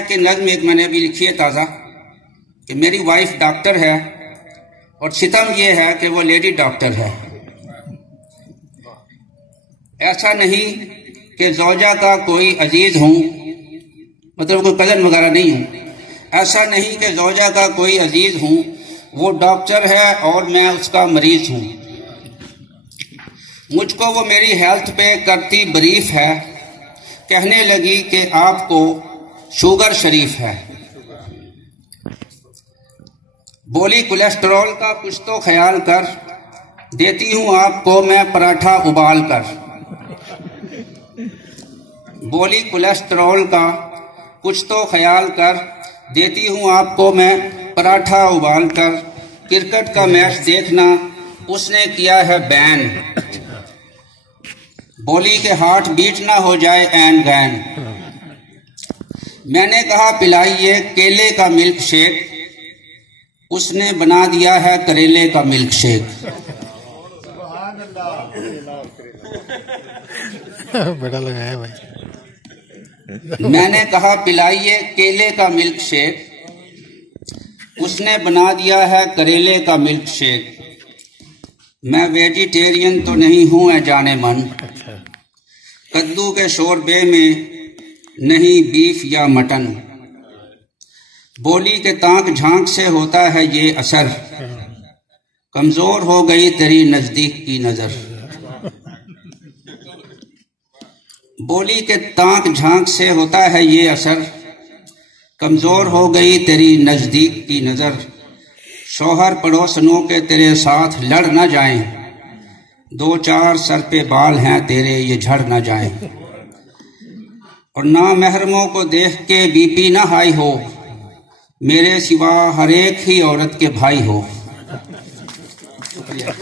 है कि नज़्म एक मैंने अभी लिखी है ताज़ा कि मेरी वाइफ डॉक्टर है और सितम ये है कि वो लेडी डॉक्टर है। ऐसा नहीं कि ज़ौजा का कोई अजीज हूँ, मतलब कोई कज़न वगैरह नहीं हूँ। ऐसा नहीं कि ज़ौजा का कोई अजीज हूँ, वो डॉक्टर है और मैं उसका मरीज हूँ। मुझको वो मेरी हेल्थ पे करती ब्रीफ है, कहने लगी कि आपको शुगर शरीफ है। बोली कोलेस्ट्रॉल का कुछ तो ख्याल कर, देती हूँ आपको मैं पराठा उबाल कर। बोली कोलेस्ट्रॉल का कुछ तो ख्याल कर, देती हूँ आपको मैं पराठा उबाल कर। क्रिकेट का मैच देखना उसने किया है बैन। बोली के हार्ट बीट ना हो जाए एन गैन। मैंने कहा पिलाइए केले का मिल्क शेक, उसने बना दिया है करेले का मिल्क शेक। बड़ा लगाया भाई। मैंने कहा पिलाइए केले का मिल्क शेक, उसने बना दिया है करेले का मिल्क शेक। मैं वेजिटेरियन तो नहीं हूं है जाने मन, कद्दू के शोरबे में नहीं बीफ या मटन। बोली के ताक झांक से होता है ये असर, कमजोर हो गई तेरी नजदीक की नजर। बोली के ताक झांक से होता है ये असर, कमजोर हो गई तेरी नजदीक की नजर। शौहर पड़ोसनों के तेरे साथ लड़ ना जाएं, दो चार सर पे बाल हैं तेरे ये झड़ ना जाएं। और ना महरमों को देख के बीपी ना हाई हो, मेरे सिवा हर एक ही औरत के भाई हो। शुक्रिया।